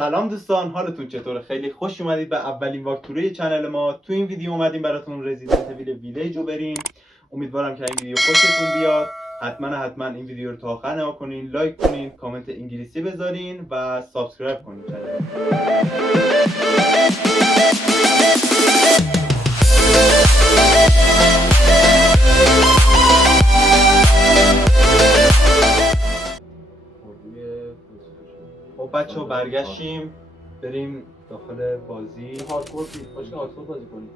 سلام دوستان، حالتون چطوره؟ خیلی خوش اومدید به اولین واکتوره چنل ما. تو این ویدیو اومدیم براتون رزیدنت اویل ویلیج رو بریم. امیدوارم که این ویدیو خوشتون بیاد. حتما این ویدیو رو تا آخر نگاه کنین، لایک کنین، کامنت انگلیسی بذارین و سابسکرایب کنین چنل. خب بچه‌ها برگشتیم، بریم داخل بازی. هاردکور باشه، هاردکور بازی کنیم.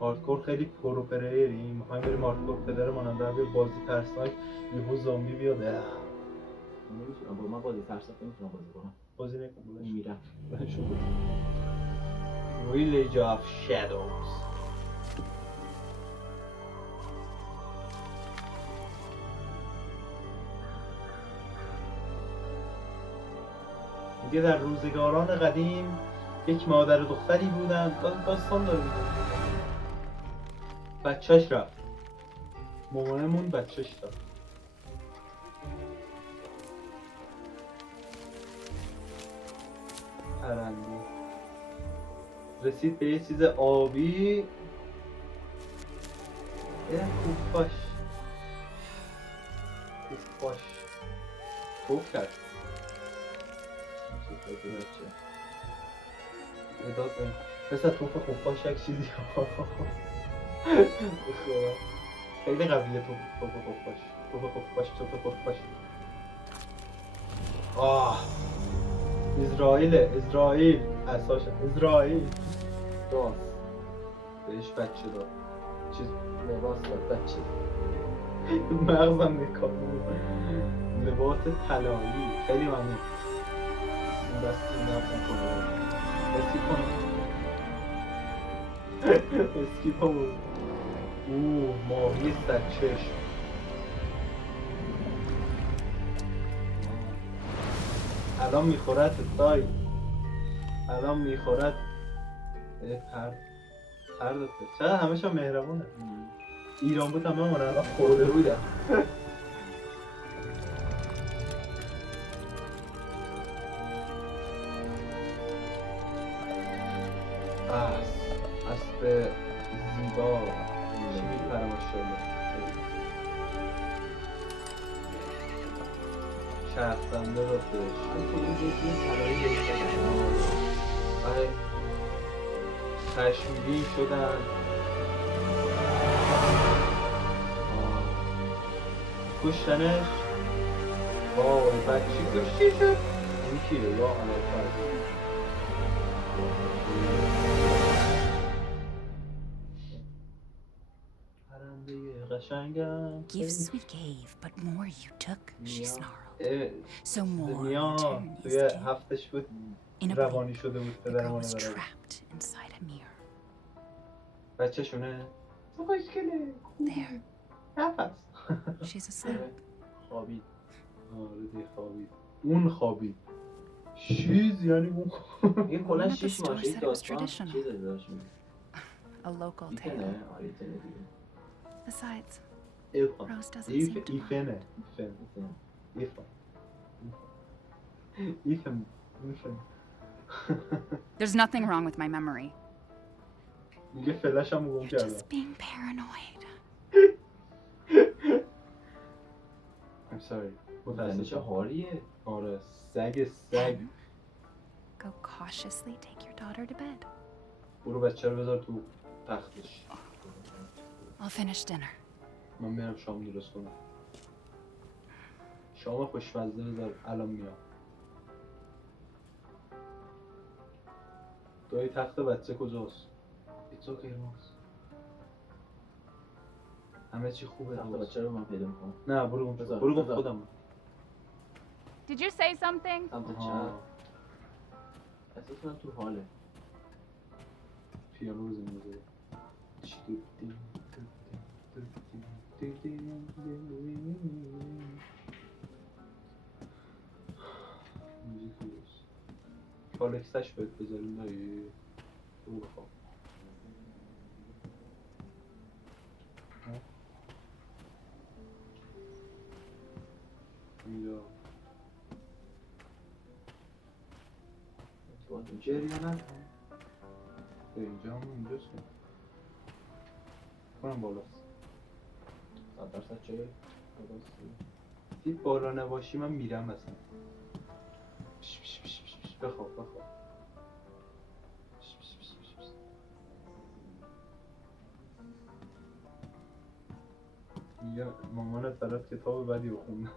هاردکور خیلی پرو پلیری، میخوایم بریم هاردکور پلیر ماننده به بازی ترسناک یهو زامبی بیاد. نمیتونم با من بازی ترسناک نمیتونم بازی کنم. بازی نکن، میرم. Village of Shadows. میگه در روزگاران قدیم یک مادر و دختری بودن. داستان داره میگه. بچهش رفت، مامانمون بچهش رفت. پرنده رسید به یه چیز آبی. خوب باش توف کرد. اداد مثل توف خفاش یک چیزی خیلی قویه توف خفاش. اسرائیل اساس اسرائیل داست بهش بچه داد، چیز لباس داد بچه مغزم نکار بود. لباس طلایی. خیلی ممنون. این دستی نفت کنم اسکیپ هم بود. ماهی سرچشم. الان میخورد دای، الان میخورد. پرداخته چرا همه شا مهربونه. ایران بود همه من الان خورده بودم. اسب زیبا چی میپره ماشاءالله. شهرزنده رو بهش خشمگین شدن. کشتنش. وای بچی کشتی شد. این کیه یا پرنده قشنگم. Gifts we gave, but more you took, she snarled. So more دنیا توی هفتش بود روانی شده بود the پدر girl ما was نداره. trapped inside a mirror. بچه شونه تو خوشگله. There, نفس she's asleep. خوابید. آره دی خوابید. اون خوابید. چیز یعنی اون این کلا At the 6 store ماهه said it was داستان traditional. چیز داشت میگه. A local tale. ایتنه دیگه. Besides, ایفان Rose doesn't seem to mind. ایفنه ایفان There's nothing wrong with my memory. میگه فلش هم گم You're کردم. just being paranoid. I'm sorry. زنی چه حالیه. آره سگ Then, go cautiously take your daughter to bed. برو بچه رو بذار تو تختش. I'll finish dinner. من میرم شام درست کنم. شام خوشمزه بذار الان میام. دایی تخت بچه کجاست؟ It's okay ماکس. همه چی خوبه. تخت بچه رو من پیدا میکنم. نه برو گم خودم. Did you say something? سمت چپ. احساس کنم تو حاله. پیانو بزنیم بذاره. موزیک درست. کالکسش باید بذاریم دایی. برو بخواب. اینجا جریان هم به اینجا همون اینجاست کنم بالاست 100% چه؟ دید بالا نباشی من میرم مثلا بخواب یا مامانت برات کتاب بدی بخونه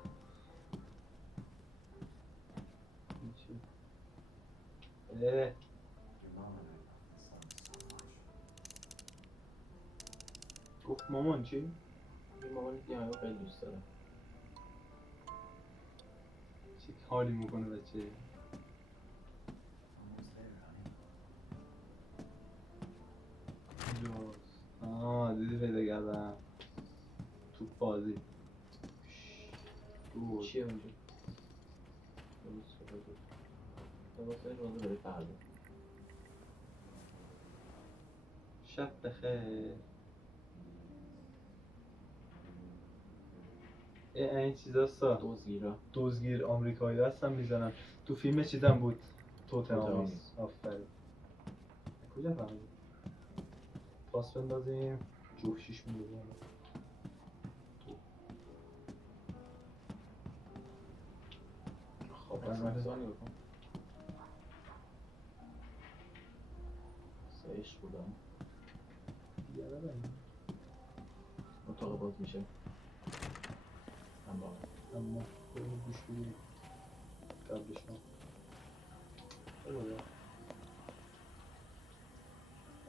گفت مامان چی؟ این مامان دیگه خیلی دوست داره. چی حالی میکنه بچه؟ اینجاست. دیدی پیدا کردم توپ بازی چیه اونجا؟ لباس این روزه بره فردا. شب بخیر. این چیزا سا دوزگیر آمریکایی هستن میزنن تو فیلم چیزم بود توتنهامیس. آفرین. کجا فهمیدی؟ پاس بندازیم جوشیش میدونیم خب از مکسانی بکن سهش بودم دیگه نداریم اتاق باز میشه اما خودمون گوش بدیم قبلش ما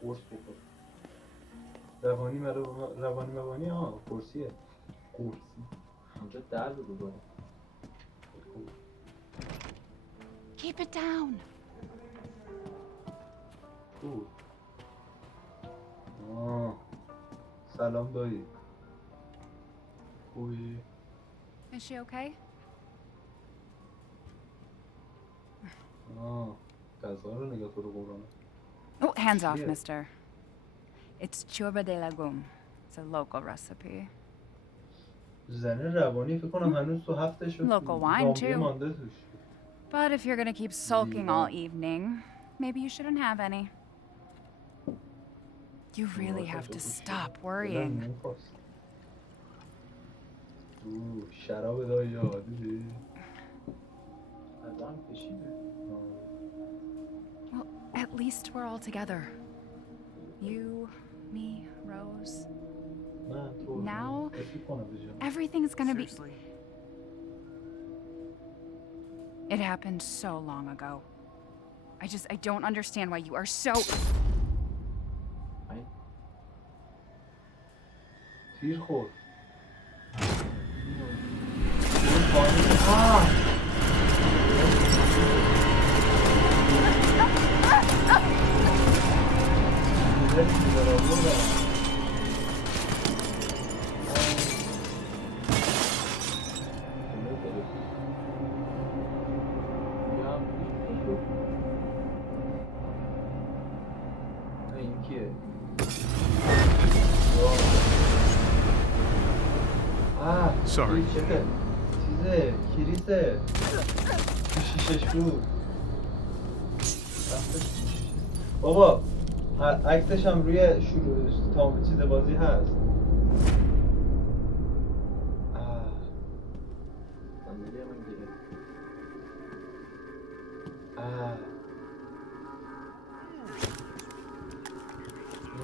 قرص بخور روانی مبانی قرصیه قرصی اونجا در بگو باره Keep it down. سلام دایی خوبی؟ Is she okay? غذا رو نگاه تو رو قرآنه Oh, hands off, Yeah. mister. It's churba de legume. It's a local recipe. زنه روانی فکر کنم هنوز تو هفتش Local wine, زامبیه too. مانده توش But if you're gonna keep sulking all Yeah. evening, maybe you shouldn't have any. You really have to stop worrying. شراب دایی ها دیدی؟ ازم کشیده Well, at least we're all together. You, me, Rose. نه تو Now, رفیق کنم به جان. everything's gonna be... Seriously? It happened so long ago. I don't understand why you are so... تیر خورد این کیه؟ Sorry. چیزه کلیسه تو شیشش بود بابا عکسش هم روی شروع چیز بازی هست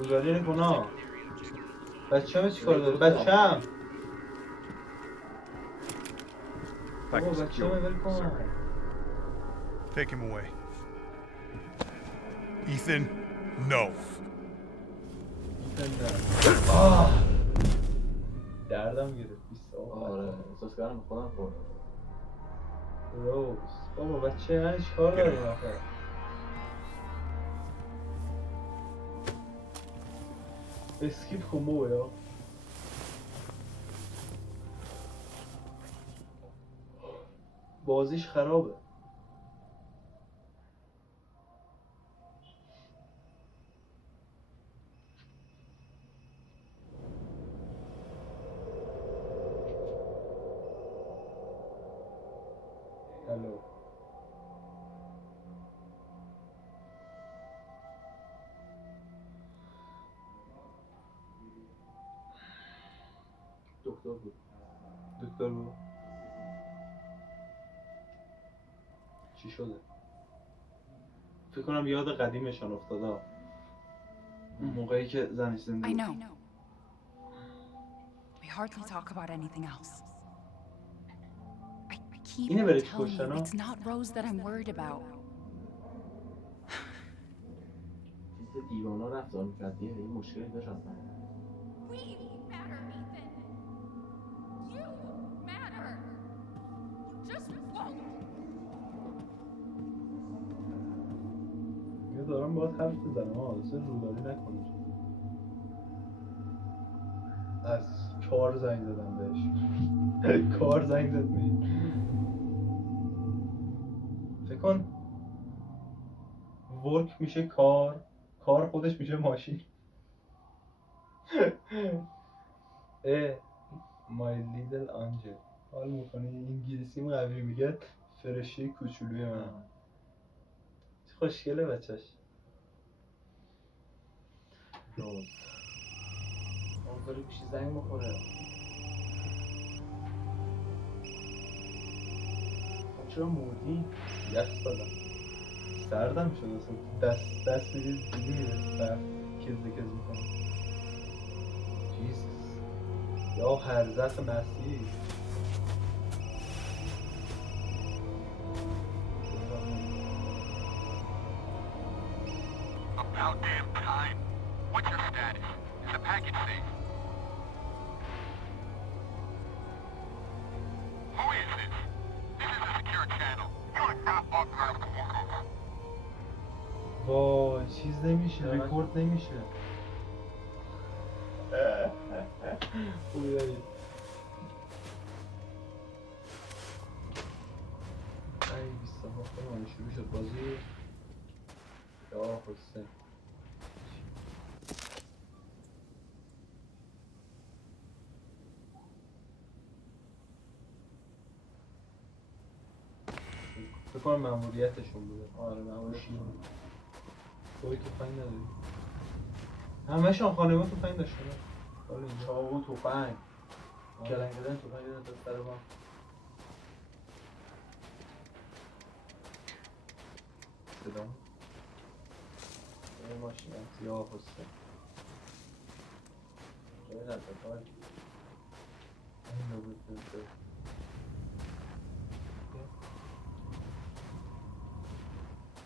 نگاری نکن بچه همه چی کار داره بچه هم Back بابا to بچه همه secure. ول کن Take him away. Ethan, no. دردم گرفت 20 آره احساس کردم خودم خورد روز بابا بچه من چی کار داریم آخه اسکیپ کن بابا یا بازیش خرابه الو دکتر بود. دکتر بود. چی شده؟ فکر کنم یاد قدیمشان افتاده. اون موقعی که زنش زنده I بود. know. We hardly talk about anything else. I keep اینه برای telling you, کشتن ها؟ it's not Rose that I'm worried about. چیز دیوانا رفتار میکرد یه مشکلی داشت اصلا. We matter, Ethan. You matter. You just won't. یه دارم باید حرف بزنم آسه روداری نکنه. از کار زنگ زدم بهش. کار زنگ زد می. فکر کن ورک میشه کار خودش میشه ماشین. my little angel. حال میکنه انگلیسیم قوی میگه فرشته کوچولوی من. چه خوشگله بچهش. روز اون داره پیشی زنگ بخوره. چرا مردی؟ یخ دادم سردم شد اصلا دست میدید دیگه میره برف کز میکنه. جیسس یا هرزت مسیح. About damn time. What's your status? Is the package safe? Who is this? This is a secure channel. You are not authorized to walk over. وای چیز نمیشه ریکورد نمیشه. خوبی داری. ای 27 کنم شروع شد بازی. یا حسین فکر کنم ماموریتشون بوده. آره مامورشون. توی تفنگ نداری؟ همه‌شون خانواده تفنگ داشتن. حالا اینجا چاقو تفنگ. آره. کلنگدن تفنگ داد سر ما. صدا این ماشین هم یا حسین جای رد کار. این رو بود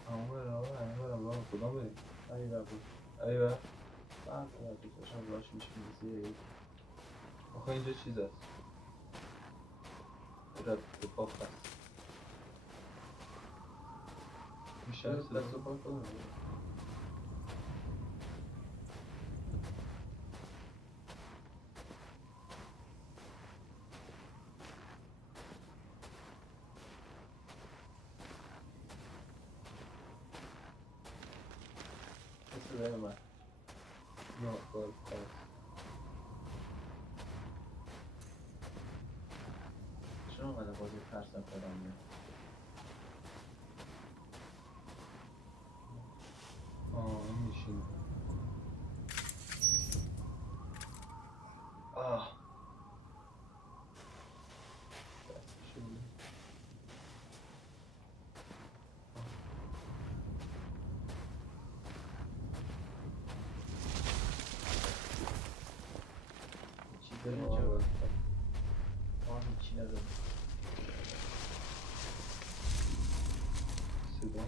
همه کدام بریم؟ ای بابا. ای با بعد دوستاشم راش میشه میزی. آخه اینجا چیز هست رد دفاق هست میشه دست و پا کنم. صدای من نه باید هست چرا انقدر بازی ترسم کردم میاد؟ این میشین دستشون چی داری اینجا؟ هیچی ندارم. صدا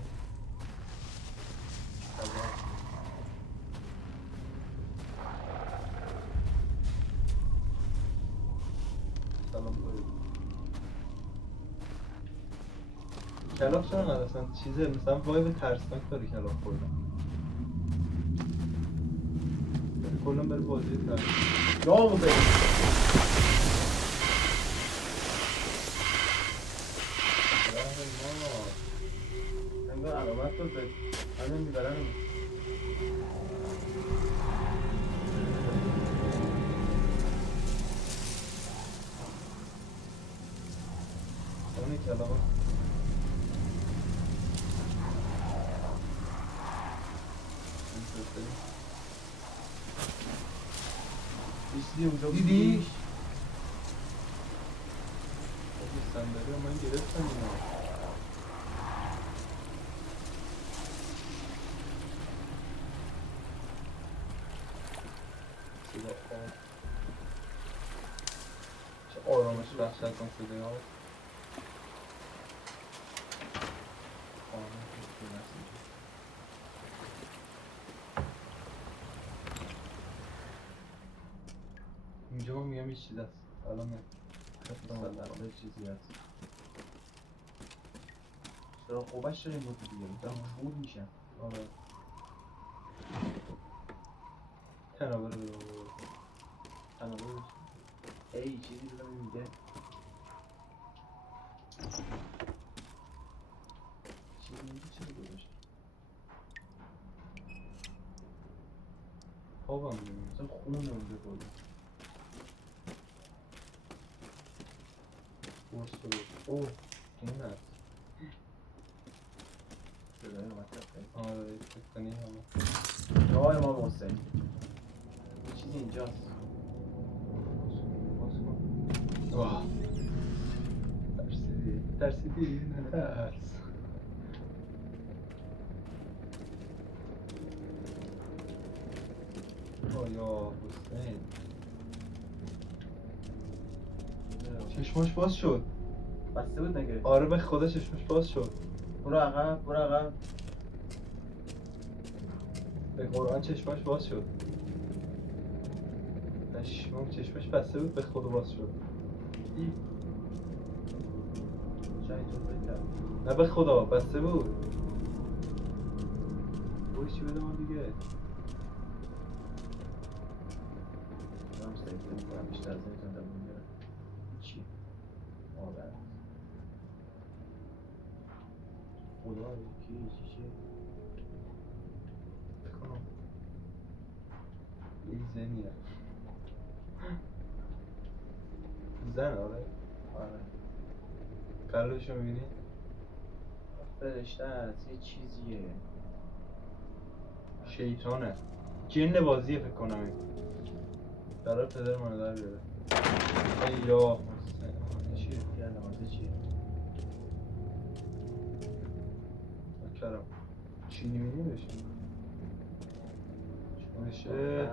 سلام باید کلاف چرا نده اصلا چیزه مثلا وایب ترسناک داره کلاف خوردن کلن بره بازی ترس یا بوده انگار علامت رو زد همین میبرن همین کلامه دیدی اونجا دیدی؟ صندلی رو من گرفتم اینا. صدا آب چه آرامش بخش از اون صدای آب. اینجا من میگم یه چیز هست الان میگم خیلی چیزی هست. چرا خوبش داریم بود دیگه میتونم خود میشم. آره تنابه رو تنابه ای چیزی رو میده. چیزی میده چیزی گذاشت. خوابم میگم مثلا خون اونده بود. بورس رو اوه این هست صدای اومد رفته. آره فکر کنی همه یا امام حسین. چیزی اینجاست. باز کن واه ترسیدی؟ نه ترس یا حسین چشماش باز شد. بسته بود نگه. آره به خدا چشماش باز شد. برو عقب برو عقب. به قرآن چشماش باز شد. پشمام چشماش بسته بود به خدا باز شد. شاید تو بکر. نه به خدا بسته بود. بوی چی بده ما دیگه. من سیفی میکنم بیشتر از این تونده بودم. چی؟ آره خدا یکی چیشه. بکنم یه زنیه زن آره آره قلبشو میبینی؟ فرشته است یه چیزیه. شیطانه جن بازیه فکر کنم این قرار پدر منو در بیاره. ای یا حسین چیه؟ یه نمازه چیه؟ کرم چینی مینی بشین نوشه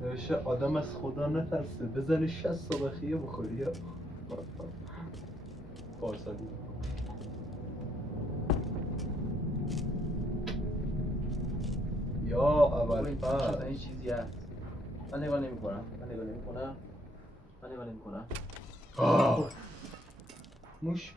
نوشه آدم از خدا نترسه بزنی 60 سابخیه بخوری یا پارسالی یا اول فرد این چیزی هست. من نگاه نمی کنم. موش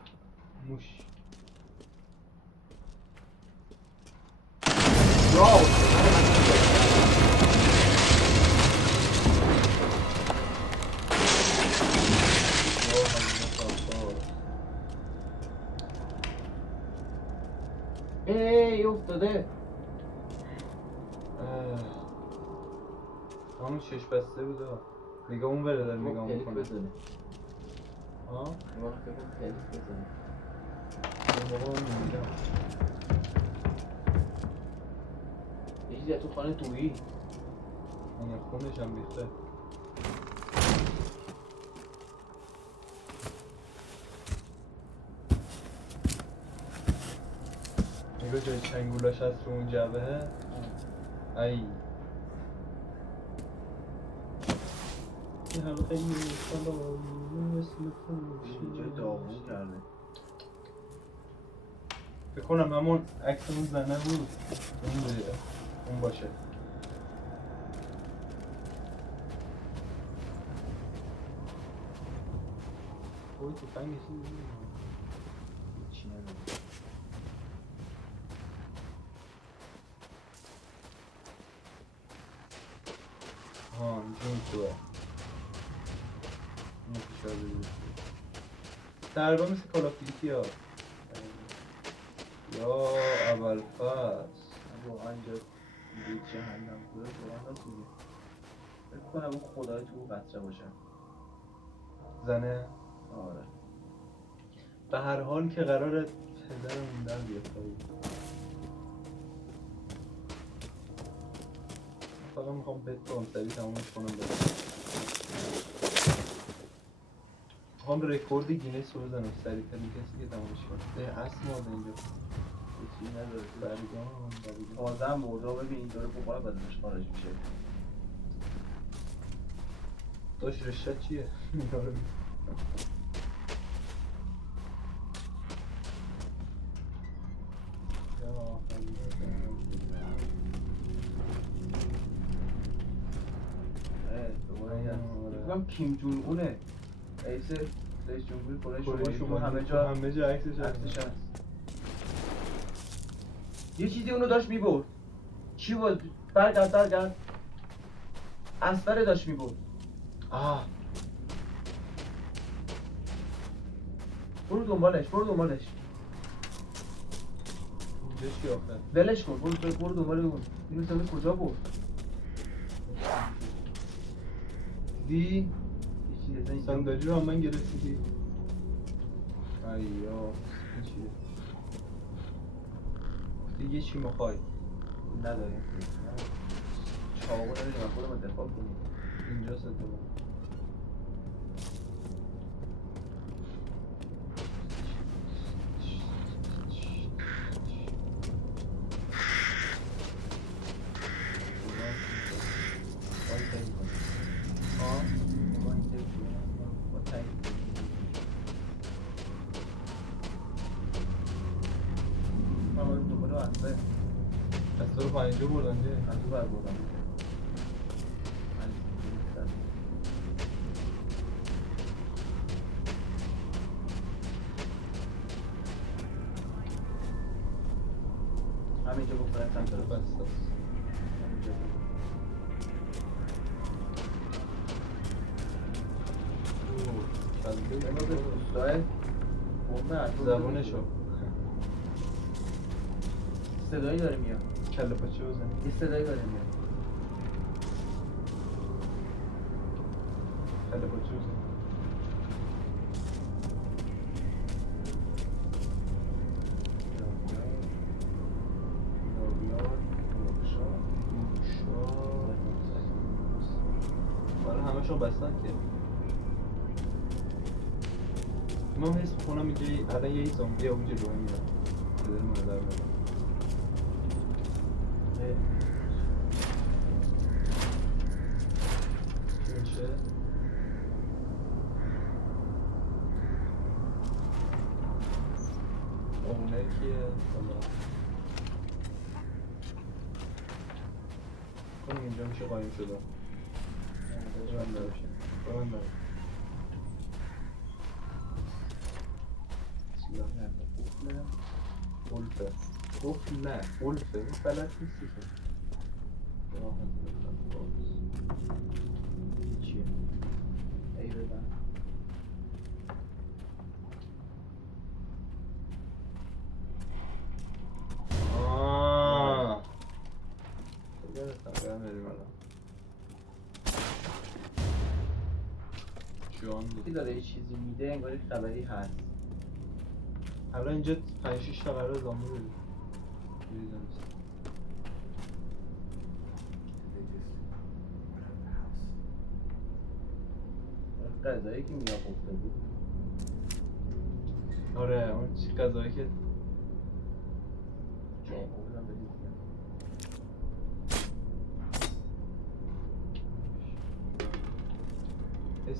ای افتاده. همون چشم بسته بود نگاه اون بره داره نگاه پلیک میکنه بزنه. ها؟ نگاه کنم پلیک بزنه. اون موقع اون میدم یه چیزی تو خانه تویی. اون خونش هم بیخته نگاه جای چنگولاش هست رو اون جبهه ای یه حلقه یه سلام اسم اینجا داغون کرده. بکنم همون عکس اون زنه بود اون باشه اوی تو فنگشی چی نداره. ها اینجا این توه این فشار بده تقریبا مثل کال آف دیوتی ها یا اول فصل واقعا اینجا یه جهنم بوده واقعا نتونی. فکر کنم اون خدای تو قطره باشه. زنه آره به هر حال که قراره پدرمون در بیاد فقط میخوام بهت کنم سریع تمومش کنم برم هم رکورد گینس رو بزنم سریع‌ترین کسی که تمامش کنه. اصل ماده اینجا چیزی نداره. برگام تازه هم مرده ببین این داره بخواه بدنش خارج میشه. داشت رشته چیه؟ بگم کیم جون اونه رئیس جمهوری کره شمالی همه جا عکسش هست. یه چیزی اونو داشت میبرد. چی بود؟ برگرد اسبره داشت میبرد. برو دنبالش اینجا چی آخه؟ ولش کن برو دنبال اون. اینو سمه کجا برد؟ دی یه چیزی صندلی رو هم من گرفتی. اییا این چیه؟ دیگه چی میخوای؟ نداریم. چاقو نداریم خودمون دفاع کنیم. اینجا صدا از تو رو پنجه بردن ده؟ از اون بر بردم. همینجا گفتن چند تا بسته است. زبونشو صدایی داره میاد. کله پاچه بزنی. یه صدایی داره میاد. کله پاچه بزنی. آره همشون بستن که من حس میکنم اینجا الان یه زامبی اونجا رو میاد صدای مادر میاد. چی میشه؟ اونه کیه؟ حالا کنم اینجا میشه قایم شده. ببند ببند. قلفه قفل نه قلفه اون بلد نیستی که چیه؟ ای ببن. برم بریم الان جوان یکی داره یه چیزی میده انگار یک خبری هست. الان اینجا 5-6 تا قرار زامبی بود. غذایی که میاد خفته بود. آره اون غذایی که چاقو بودم بدید.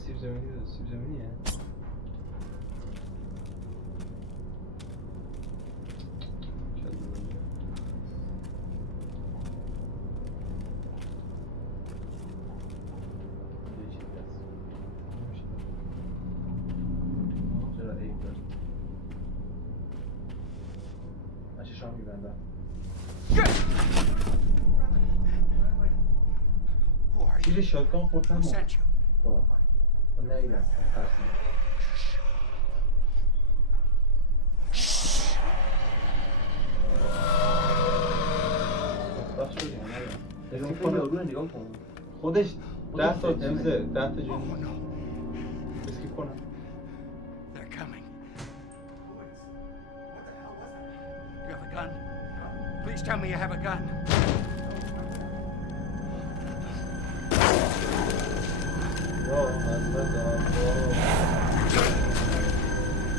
سیب زمینی داره. سیب زمینیه؟ میبندم. تیر شاتگان خوردم. اون نیدم. خوشبخت شدیم. اسکی کنه رو نگاه کن. خودش 10 تا چیزه 10 تا جون اسکیپ کنم. They're coming. You have a gun? Please tell me you have a gun. یا حضرت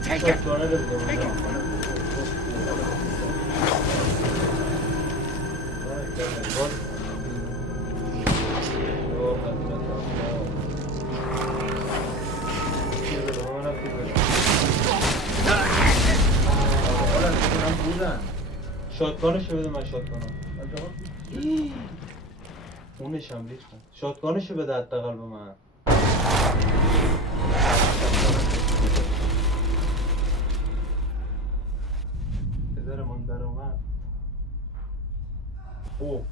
شاتگانه رو بده Take اونجا. شاتگانشو بده من شاتگانم. اونش هم ریختم. شاتگانشو بده حداقل به من. پدرمان در اومد. اوه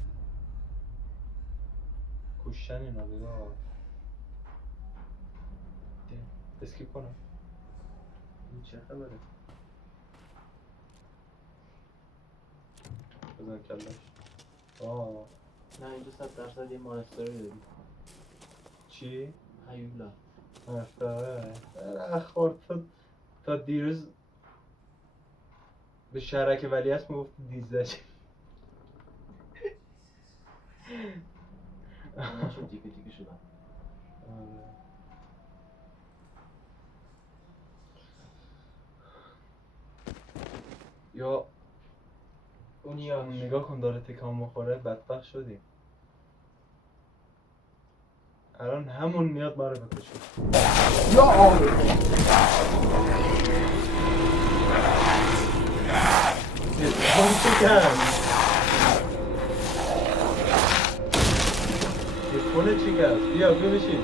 کشتن اینا بگاه. اسکیپ کنم. این چه خبره؟ بزن کلش. آه نه اینجا 100% یه مانستری داریم. چی؟ هیولا. آره اخوار تا دیروز به شرک ولیعصر میگفت دیزدش. من شد تیکه تیکه شدم. یا اون نگاه کن داره تکان میخوره بدبخت شدیم. الان همون میاد ما رو بکشه. یا آه تلفن چه کرد؟ تلفن چی کرد؟ بیا بشین.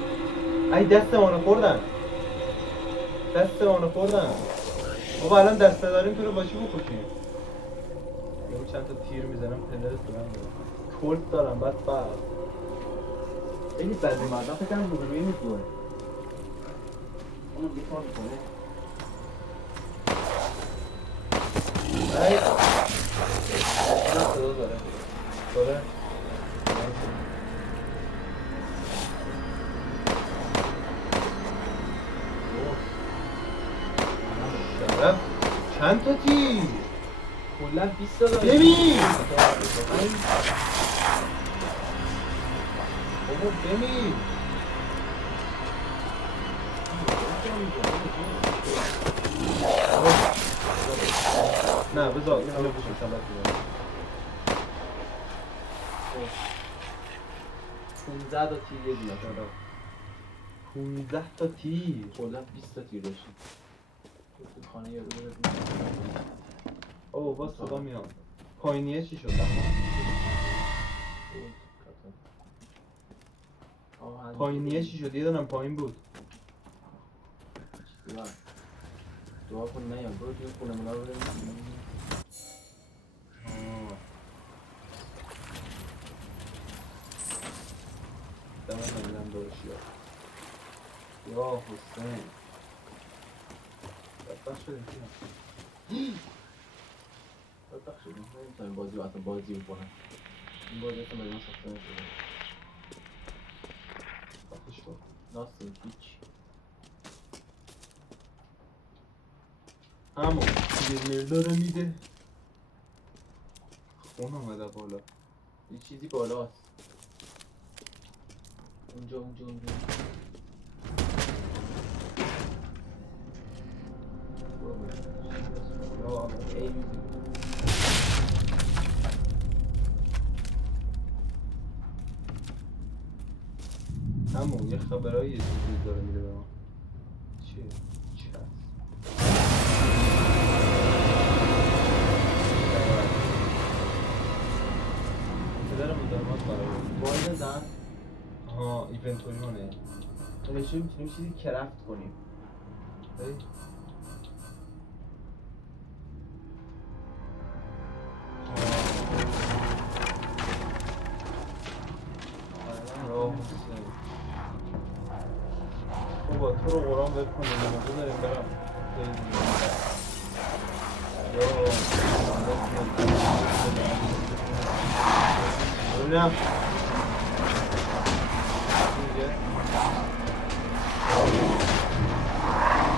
ای دست مانو خوردن. دست مانو خوردن. بابا الان دست نداریم تو رو با چی بکشیم؟ یه چند تا تیر میزنم پدرت بلند دارم. کلت دارم بدبخت. خیلی بدی مردم فکر کنم روبروی میگوه اونو بیکار کنه ای صدا داره. داره؟ شرف چند تا تیر؟ کلا 20 تا داره ببین! بابا ببین! نه بذار اینو بشون شبت بیدم 15 تا تیر یه دونه داره 15 تا تیر کلا 20 تا تیر داشتیم تو خانه یارو بره اوه باز صدا میاد پایینیه چی شد؟ پایینیه چی شد؟ یه دونم پایین بود دعا کن نیام برو توی خونه ملا رو بریم دمه نمیدم دارشی یا حسین بدبخت شدیم بدبخت شدیم نمیتونیم بازی رو اصلا بازی بکنم این بازی اصلا برای ما ساخته نشده بدبختش کن ناستیم هیچ همون یه میل داره میده خون آمده بالا یه چیزی بالاست اونجا همون یه خبرایی یه چیزی داره میده به ما چیه؟ چی هست؟ پدرمون درماز برای باید زن ها ایونتوری مانه نشون میتونیم چیزی کرفت کنیم ای بابا تو رو قرآن ول کنیم نمازه داریم برم ببینم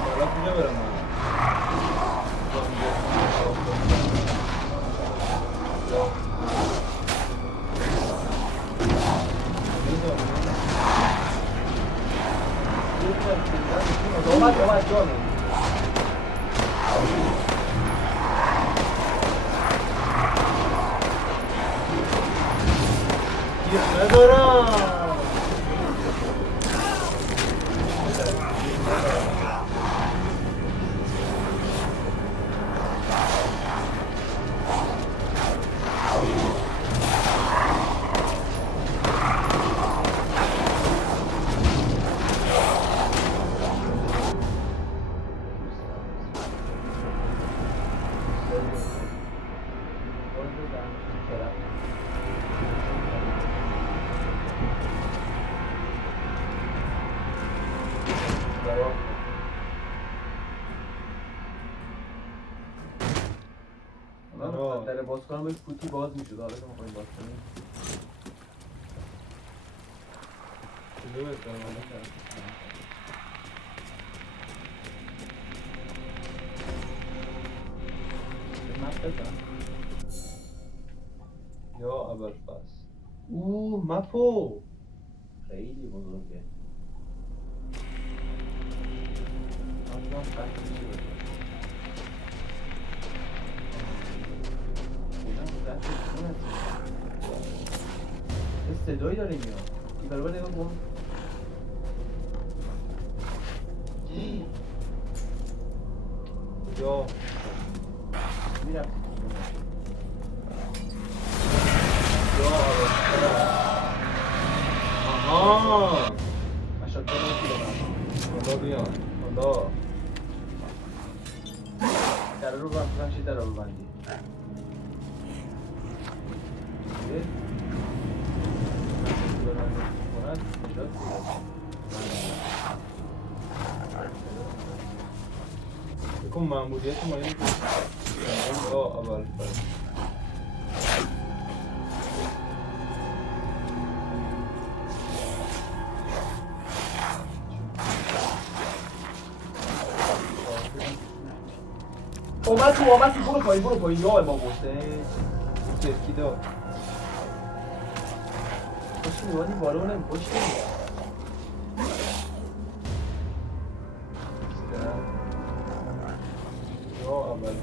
حالا کجا برم من اومد جا جیغ ندارم. باز کنم به فوتی باز میشود. حالا که میخواییم باز کنیم کلو بزنم. مپ بزن یا اول فصل. مپو خیلی بزرگه. اصلا خطی چی بزن صدایی داره میاد. این برابر نگاه کن. یا میرم آها اشتر نمیدونم. بیان حالا در رو بخشی در رو بندی. بکن معمولیت ما این اول فرد اومد تو برو پایین یا امام حسین ترکی داد باشه میوانی بالا اونم باشه یا اول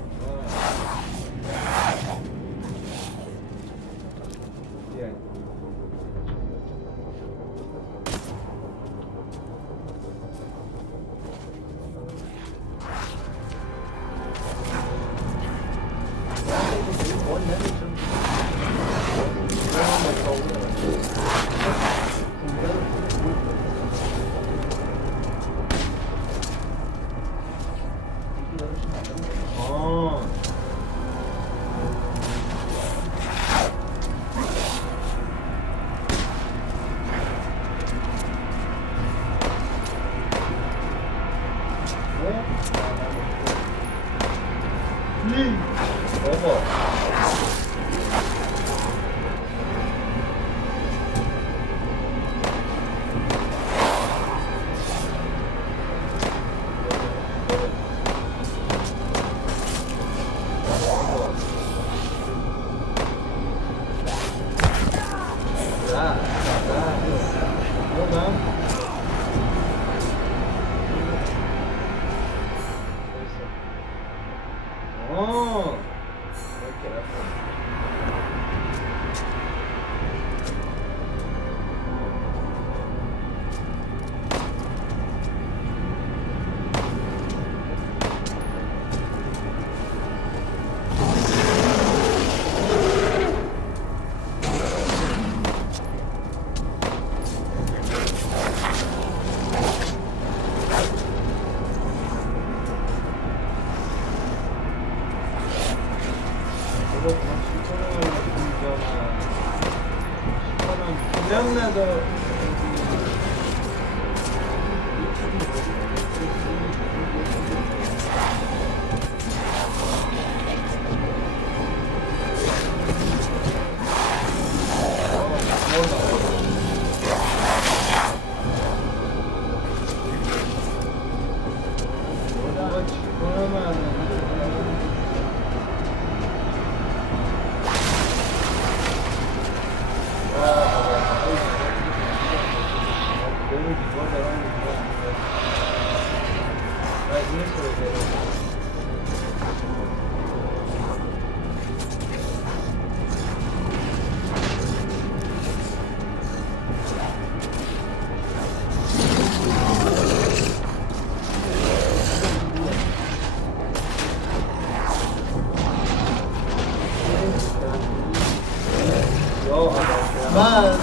من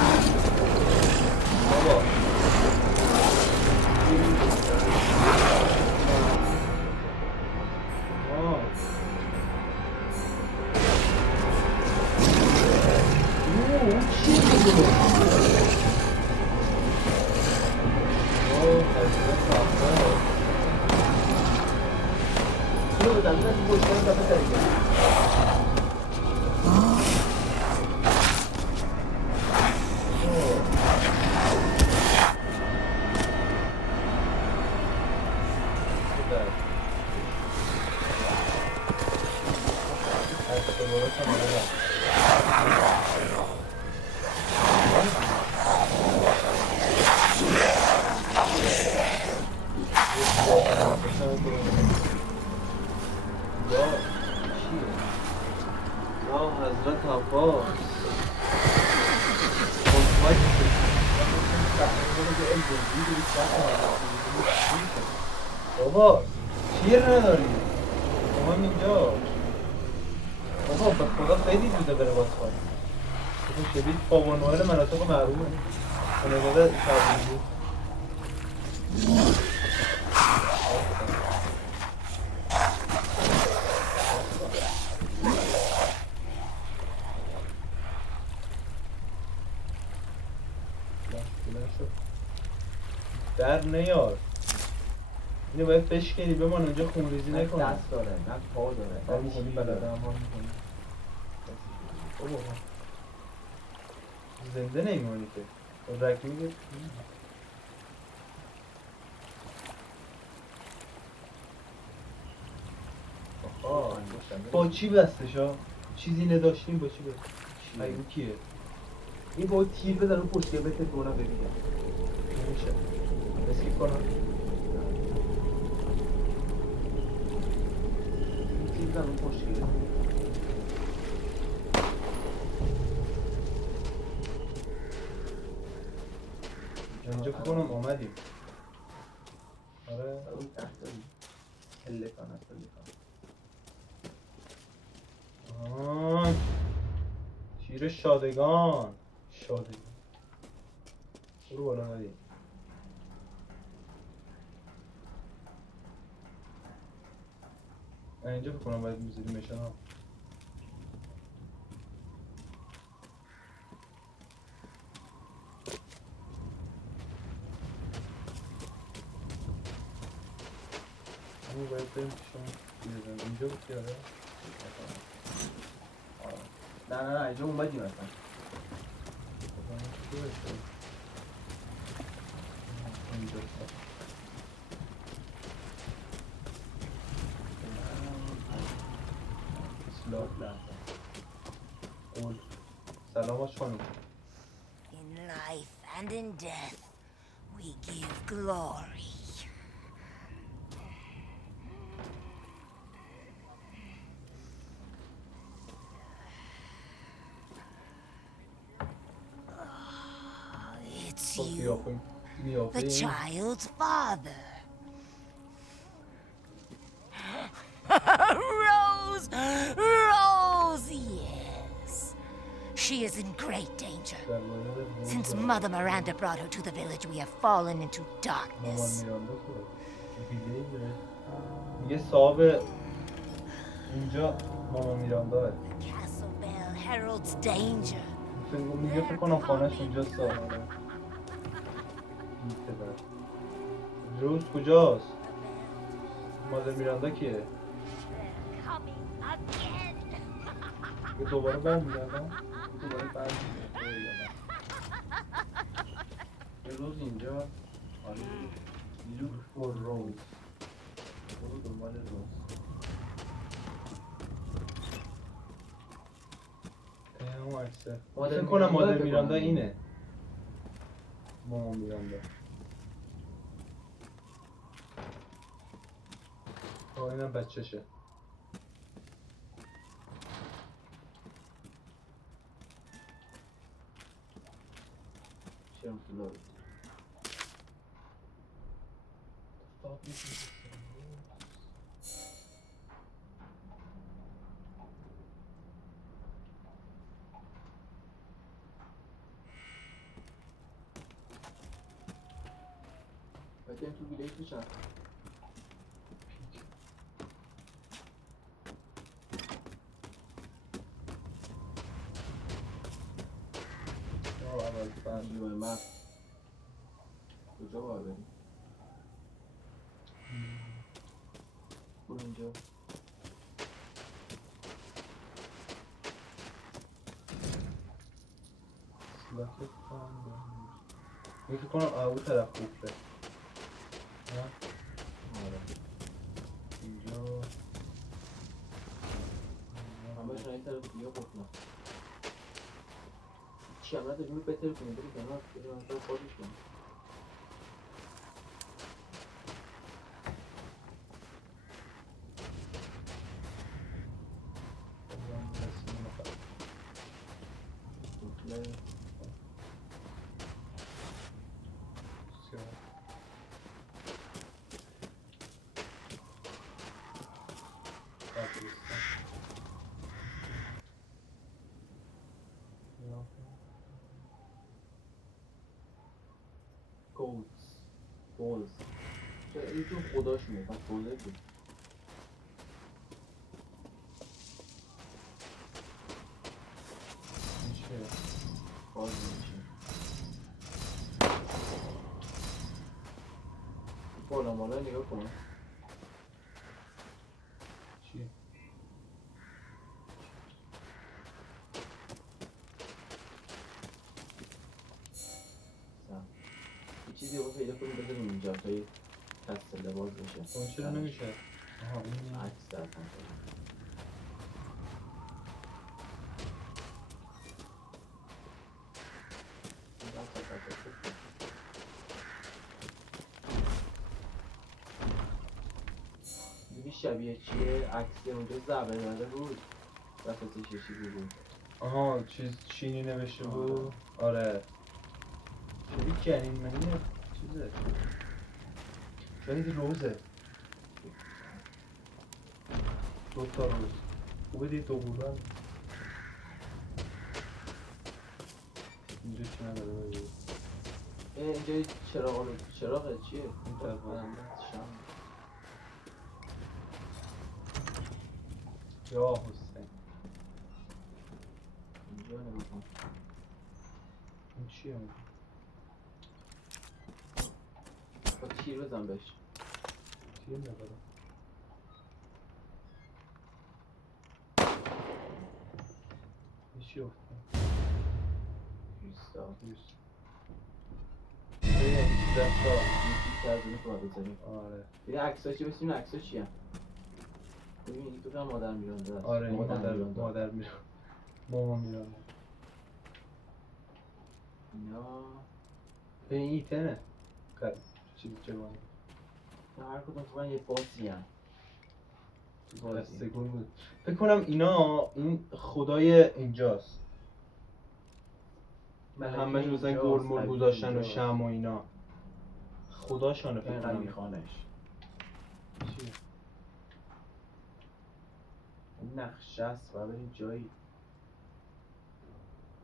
بابا اون چی بود؟ اینو به دلیل این بشکن دفعه تریده یا حضرت عباس بابا شیر نداری مهم اینجا بابا به خدا خیلی زوده بره باز خواهی شبیه بابا نوئل مناطق محرومه خانواده شبیه در نیار اینو باید بشکنی بمان اونجا خونریزی نکنی دست داره نه پا داره کار میکنی بلده هم میکنی بابا زنده نیمانی که رک میگه با چی بستش ها؟ چیزی نداشتیم با چی بستش؟ این کیه؟ این با تیر بزن رو پشت گبه تکونم ببینم نمیشه اسکیپ کنم تیر بزن رو پشت گبه اینجا فکر کنم آمدیم آره اون تحت داریم کله کنم شیر شادگان برو بالا ندیم اینجا بکنم باید میزیدیمش ها باید بریم شما اینجا بود که آره نه اینجا اومدیم اصلا اینجا سلام خانم In life and in death, we give glory. It's you, the child's father. Rose! Rose, yes. She is in great danger. Since Mother Miranda brought her to the village, we have fallen into darkness. میگه صاحب اینجا ماما میراندا The castle bell heralds danger. میگه فکر کنم خانهش اونجاست روز کجاست؟ مادر میراندا کیه؟ They're coming again. یه دوباره برمیگردم؟ دوباره برمیگردم یه روز اینجا آره look for Rose برو دنبال روز اون عکسه فکر کنم مادر میراندا اینه ماما میراندا اینم بچه‌شه شرم فلور بگم تو ویلیج میشن. اول فن جیوه من کجا باید بریم؟ برو اینجا. سلاک فن فکر کنم اون طرف قفله. نه؟ آره. اینجا من باشن این طرف دیگه قفلم. چی هم نداریم بهتر کنیم بریم کنار بریم انجا خودش کنیم. قفله بولز چرا این تو خداشونه پس بوله بود. میشه باز میشه بالا مالا نگاه کن. چی؟ یه چیزی رو پیدا کنیم بذاریم اینجا تا یه دست لباس بشه. اون چرا نمیشه؟ آها این عکس در کنیم. دیدی شبیه چیه؟ عکس اونجا زبه داده بود وسطش یه چیزی بود. آها چیز چینی نوشته بود. آره شبیه جنین منیه چیزه شاید روزه دو تا روز خوبه دید دو بودن اینجا چی نداره بگید اینجا چراغه چیه؟ این طرف شم. یا حسین اینجا نگاه کن. این چیه اون؟ با تیر بزن بهش. تیر نداره این چی افتاد؟ ایستا این چیز دستا یکی که از اونو که باید بزنیم. آره ببین عکس‌ها چی بسیم عکس‌ها چی هم؟ ببین این تو مادر میرانده است. آره این میرانده. مادر میرم ماما میرم اینا به این ایتنه چیز جوانی هر کدوم تو من یه باسی هم. دستگون بود فکر کنم اینا این خدای اینجاست همش مثلا گرمول گذاشتن و شم و اینا خداشانه فکر اینقدر کنم میخوانش. چیه؟ این نقشه است و بریم جایی.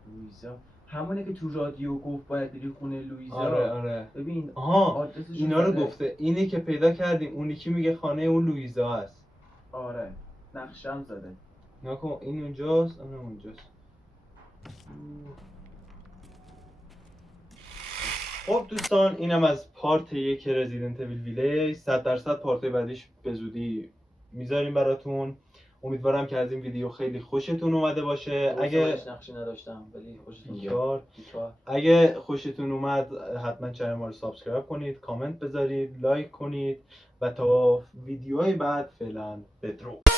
لویزا همونه که تو رادیو گفت باید بری خونه لویزا. آره ببین آها آدرسش اینا رو زده. گفته اینی که پیدا کردیم اون یکی میگه خانه اون لویزا هست آره نقشه هم زده. نکن این اونجاست اون اونجاست خب دوستان اینم از پارت 1 رزیدنت ایول ویلیج 100% پارت بعدیش به زودی میذاریم براتون امیدوارم که از این ویدیو خیلی خوشتون اومده باشه اگه نقشه نداشتم ولی خوشتون بیکار. بیکار اگه خوشتون اومد حتما چنل ما رو سابسکرایب کنید کامنت بذارید لایک کنید و تا ویدیوهای بعد فعلا بدرود